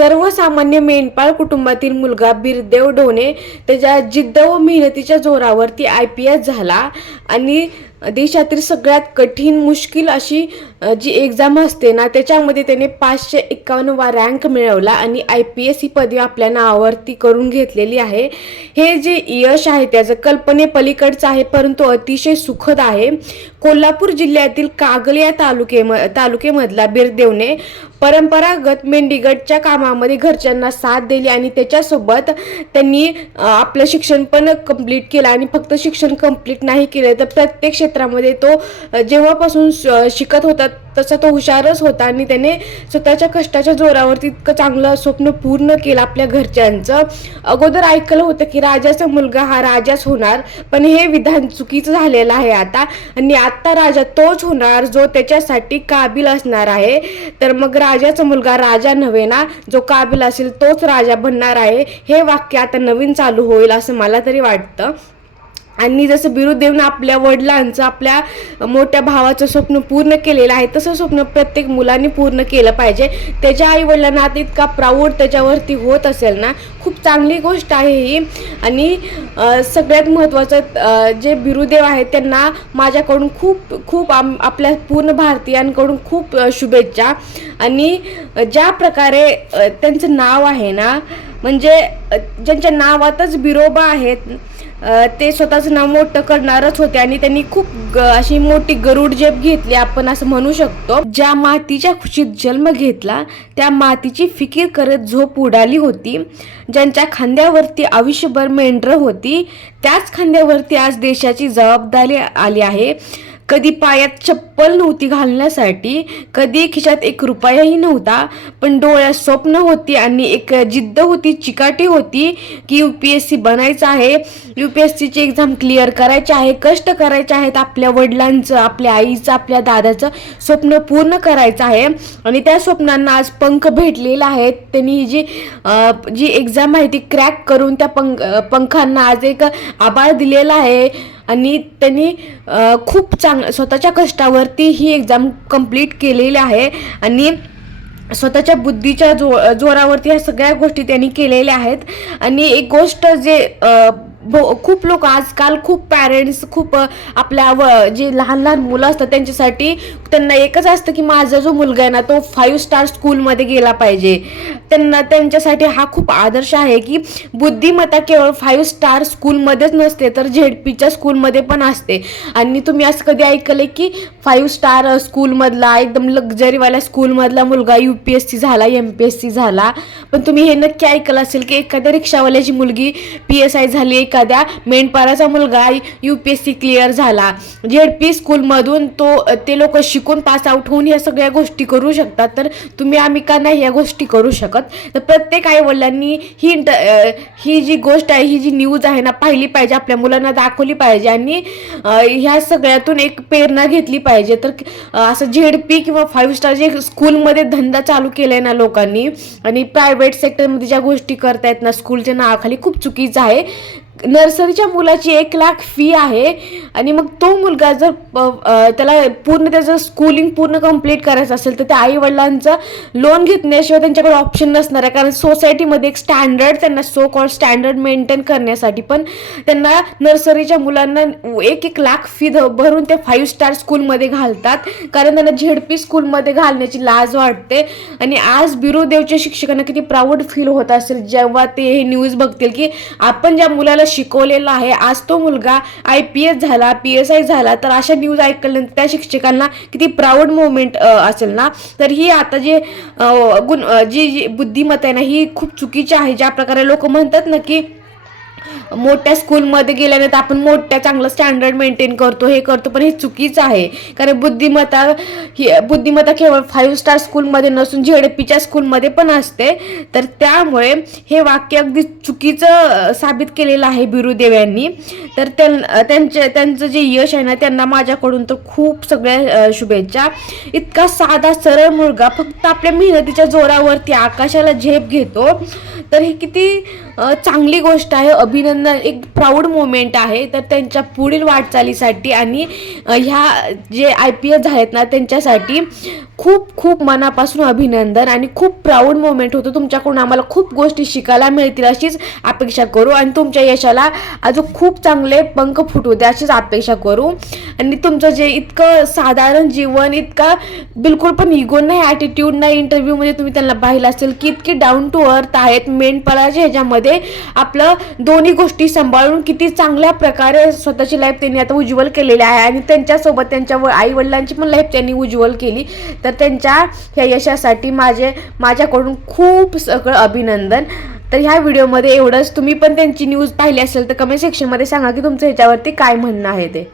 सर्वसामान्य मेंढपाळ कुटुंबातील मुलगा बिरदेव ढोणे त्याच्या जिद्द व मेहनतीच्या जोरावरती आय पी एस झाला आणि देशातील सगळ्यात कठीण मुश्किल अशी जी एक्झाम असते ना त्याच्यामध्ये त्याने पाचशे एक्कावन्नवा रँक मिळवला आणि आय पी एस ही पदवी आपल्या नावावरती करून घेतलेली आहे. हे जे यश आहे त्याचं कल्पनेपलीकडचं आहे परंतु अतिशय सुखद आहे. कोल्हापूर जिल्ह्यातील कागल या तालुके तालुकेमधला बिरदेवने परंपरागत मेंढीगडच्या कामामध्ये घरच्यांना साथ दिली आणि त्याच्यासोबत त्यांनी आपलं शिक्षण पण कंप्लीट केलं आणि फक्त शिक्षण कंप्लीट नाही केलं तर प्रत्येक क्षेत्रामध्ये तो जेव्हापासून शिकत होता तसा तो हुशारच होता आणि त्याने स्वतःच्या कष्टाच्या जोरावरती इतकं चांगलं स्वप्न पूर्ण केलं आपल्या घरच्यांचं. अगोदर ऐकलं होतं की राजाचा मुलगा हा राजाच होणार पण हे विधान चुकीचं झालेलं आहे आता आणि आता राजा तोच होणार जो त्याच्यासाठी काबिल असणार आहे. तर मग राजाचा मुलगा राजा नव्हे ना जो काबिल असेल तोच राजा बनणार आहे. हे वाक्य आता नवीन चालू होईल असं मला तरी वाटतं. आणि जसं बिरुदेवनं आपल्या वडिलांचं आपल्या मोठ्या भावाचं स्वप्न पूर्ण केलेलं आहे तसं स्वप्न प्रत्येक मुलांनी पूर्ण केलं पाहिजे. त्याच्या आई वडिलांना आता इतका प्राऊड त्याच्यावरती होत असेल ना खूप चांगली गोष्ट आहे ही. आणि सगळ्यात महत्त्वाचं जे बिरुदेव आहेत त्यांना माझ्याकडून खूप खूप आम आपल्या पूर्ण भारतीयांकडून खूप शुभेच्छा. आणि ज्या प्रकारे त्यांचं नाव आहे ना म्हणजे ज्यांच्या नावातच बिरोबा आहेत ते स्वतःचं नाव मोठं करणारच होते आणि त्यांनी खूप अशी मोठी गरुड जेप घेतली आपण असं म्हणू शकतो. ज्या मातीच्या खुशीत जन्म घेतला त्या मातीची फिकीर करत झोप उडाली होती. ज्यांच्या खांद्यावरती आयुष्यभर मेंढरं होती त्याच खांद्यावरती आज देशाची जबाबदारी आली आहे. कधी पायात चप्पल नव्हती घालण्यासाठी कधी खिशात एक रुपयाही नव्हता पण डोळ्यात स्वप्न होती आणि एक जिद्द होती चिकाटी होती की यू पी एस सी बनायचं आहे. यू पी एस सीची एक्झाम क्लिअर करायची आहे कष्ट करायचे आहेत आपल्या वडिलांचं आपल्या आईचं आपल्या दादाचं स्वप्न पूर्ण करायचं आहे. आणि त्या स्वप्नांना आज पंख भेटलेला आहे. त्यांनी ही जी जी एक्झाम आहे ती क्रॅक करून त्या पंख पंखांना आज एक आभार दिलेला आहे. आणि त्यांनी खूप चांग स्वतःच्या कष्टावरती ही एक्झाम कंप्लीट केलेली आहे. आणि स्वतःच्या बुद्धीच्या जो जोरावरती ह्या सगळ्या गोष्टी त्यांनी केलेल्या आहेत. आणि एक गोष्ट जे खूप लोक आजकाल खूप पॅरेंट्स खूप आपल्या व जे लहान लहान मुलं असतात त्यांच्यासाठी त्यांना एकच असतं की माझा जो मुलगा आहे ना तो फाईव्ह स्टार स्कूलमध्ये गेला पाहिजे. त्यांना त्यांच्यासाठी हा खूप आदर्श आहे की बुद्धिमत्ता केवळ फाईव्ह स्टार स्कूलमध्येच नसते तर झेडपीच्या स्कूलमध्ये पण असते. आणि तुम्ही असं कधी ऐकलं की फाईव्ह स्टार स्कूलमधला एकदम लक्झरीवाल्या स्कूलमधला मुलगा यू पी एस सी झाला एम पी एस सी झाला? पण तुम्ही हे नक्की ऐकलं असेल की एखाद्या रिक्षावाल्याची मुलगी पी एस आय झाली एखाद्या मेंढपाळाचा मुलगा U P S C clear झाला. झेड पी स्कूलमधून तो ते लोक शिकून पास आउट होऊन या सगळ्या गोष्टी करू शकतात. तर तुम्ही आम्ही का नाही या गोष्टी करू शकत? तर प्रत्येक आईवडिलांनी ही इंट ही जी गोष्ट आहे ही जी न्यूज आहे ना पाहिली पाहिजे आपल्या मुलांना दाखवली पाहिजे आणि ह्या सगळ्यातून एक प्रेरणा घेतली पाहिजे. तर असं झेड पी किंवा फाईव्ह स्टार जे स्कूलमध्ये धंदा चालू केला आहे ना लोकांनी आणि प्रायव्हेट सेक्टरमध्ये ज्या गोष्टी करतायत ना स्कूलच्या नावाखाली खूप चुकीचं आहे. नर्सरीच्या मुलाची एक लाख फी आहे आणि मग तो मुलगा जर त्याला पूर्ण त्याचं स्कूलिंग पूर्ण कंप्लीट करायचं असेल तर त्या आई वडिलांचं लोन घेतण्याशिवाय त्यांच्याकडे ऑप्शन नसणार आहे. कारण सोसायटीमध्ये एक स्टँडर्ड त्यांना सो कॉल स्टँडर्ड मेंटेन करण्यासाठी पण त्यांना नर्सरीच्या मुलांना एक एक लाख फी भरून ते फाईव्ह स्टार स्कूलमध्ये घालतात. कारण त्यांना झेडपी स्कूलमध्ये घालण्याची लाज वाटते. आणि आज बिरुदेवच्या शिक्षकांना किती प्राऊड फील होत असेल जेव्हा ते हे न्यूज बघतील की आपण ज्या मुलाला शिकवलेला आहे. आज तो मुलगा आय पी एस झाला पी एस आय झाला तर अशा न्यूज ऐकल्यानंतर त्या शिक्षकांना किती प्राऊड मोमेंट असेल ना? तर ही आता जे गुण जी जी बुद्धिमत्ता आहे ना ही खूप चुकीची आहे. ज्या प्रकारे लोक म्हणतात ना की मोठ्या स्कूलमध्ये गेल्यानंतर आपण मोठ्या चांगलं स्टँडर्ड मेंटेन करतो हे करतो पण हे चुकीचं आहे. कारण बुद्धिमत्ता ही बुद्धिमत्ता केवळ फाईव्ह स्टार स्कूलमध्ये नसून झेडपीच्या स्कूलमध्ये पण असते. तर त्यामुळे हे वाक्य अगदी चुकीचं साबित केलेलं आहे बिरुदेव यांनी. तर त्यांचे त्यांचं जे यश आहे ना त्यांना माझ्याकडून तर खूप सगळ्या शुभेच्छा. इतका साधा सरळ मुलगा फक्त आपल्या मेहनतीच्या जोरावरती आकाशाला झेप घेतो. तर ही किती चांगली गोष्ट आहे. अभिनंदन. एक प्राऊड मोमेंट आहे. तर त्यांच्या पुढील वाटचालीसाठी आणि ह्या जे आय पी एस आहेत ना त्यांच्यासाठी खूप खूप मनापासून अभिनंदन आणि खूप प्राऊड मोमेंट होतो. तुमच्याकडून आम्हाला खूप गोष्टी शिकायला मिळतील अशीच अपेक्षा करू आणि तुमच्या यशाला अजून खूप चांगले पंख फुटू दे अशीच अपेक्षा करू. आणि तुमचं जे इतकं साधारण जीवन इतका बिलकुल पण इगो नाही ॲटिट्यूड नाही इंटरव्ह्यूमध्ये तुम्ही त्यांना पाहिलं असेल की इतकी डाऊन टू अर्थ आहेत मेंढपाळाच्या ह्याच्यामध्ये आपलं दोन्ही गोष्टी सांभाळून किती चांगल्या प्रकारे स्वतःची लाईफ त्यांनी आता उज्ज्वल केलेली आहे. आणि त्यांच्यासोबत त्यांच्या आई वडिलांची पण लाईफ त्यांनी उज्ज्वल केली. तर तर त्यांच्या ह्या यशासाठी माझे माझ्याकडून खूप सगळं अभिनंदन. तर ह्या व्हिडिओमध्ये एवढंच. तुम्ही पण त्यांची न्यूज पाहिली असेल तर कमेंट सेक्शनमध्ये सांगा की तुमचं ह्याच्यावरती काय म्हणणं आहे ते.